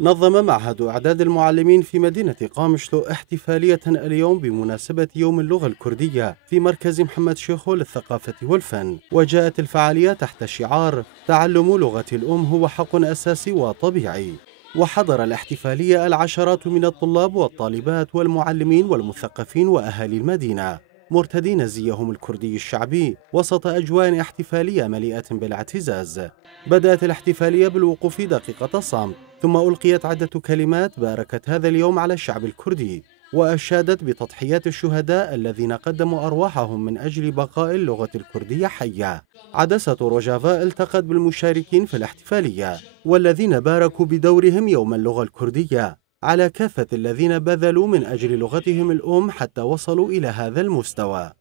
نظم معهد إعداد المعلمين في مدينة قامشلو احتفالية اليوم بمناسبة يوم اللغة الكردية في مركز محمد شيخو للثقافة والفن، وجاءت الفعالية تحت شعار تعلم لغة الأم هو حق أساسي وطبيعي. وحضر الاحتفالية العشرات من الطلاب والطالبات والمعلمين والمثقفين وأهالي المدينة، مرتدين زيهم الكردي الشعبي وسط أجواء احتفالية مليئة بالاعتزاز. بدأت الاحتفالية بالوقوف دقيقة صمت، ثم ألقيت عدة كلمات باركت هذا اليوم على الشعب الكردي، وأشادت بتضحيات الشهداء الذين قدموا أرواحهم من أجل بقاء اللغة الكردية حية. عدسة روجافا التقت بالمشاركين في الاحتفالية والذين باركوا بدورهم يوم اللغة الكردية على كافة الذين بذلوا من أجل لغتهم الأم حتى وصلوا إلى هذا المستوى.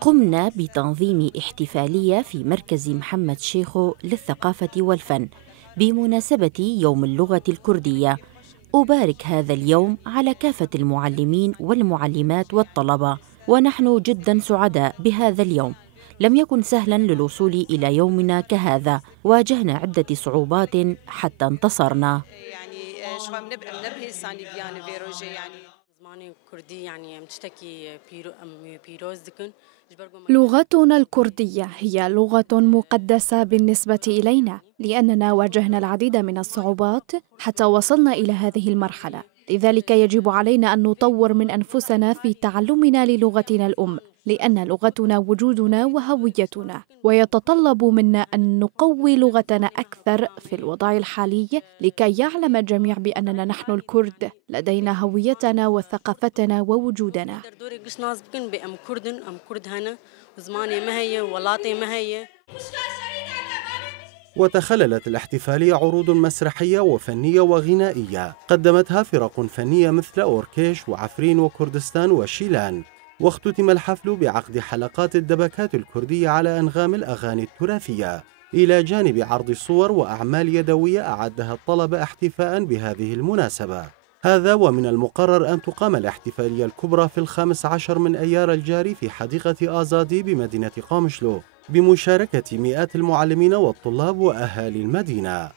قمنا بتنظيم احتفالية في مركز محمد شيخو للثقافة والفن بمناسبة يوم اللغة الكردية. أبارك هذا اليوم على كافة المعلمين والمعلمات والطلبة، ونحن جدا سعداء بهذا اليوم. لم يكن سهلا للوصول إلى يومنا كهذا، واجهنا عدة صعوبات حتى انتصرنا. لغتنا الكردية هي لغة مقدسة بالنسبة إلينا، لأننا واجهنا العديد من الصعوبات حتى وصلنا إلى هذه المرحلة. لذلك يجب علينا أن نطور من أنفسنا في تعلمنا للغتنا الأم، لأن لغتنا وجودنا وهويتنا، ويتطلب منا أن نقوي لغتنا أكثر في الوضع الحالي لكي يعلم الجميع بأننا نحن الكرد لدينا هويتنا وثقافتنا ووجودنا. وتخللت الاحتفالية عروض مسرحية وفنية وغنائية قدمتها فرق فنية مثل أوركيش وعفرين وكردستان وشيلان، واختتم الحفل بعقد حلقات الدبكات الكردية على أنغام الأغاني التراثية، إلى جانب عرض صور وأعمال يدوية أعدها الطلبة احتفاء بهذه المناسبة. هذا ومن المقرر أن تقام الاحتفالية الكبرى في 15 من أيار الجاري في حديقة آزادي بمدينة قامشلو بمشاركة مئات المعلمين والطلاب وأهالي المدينة.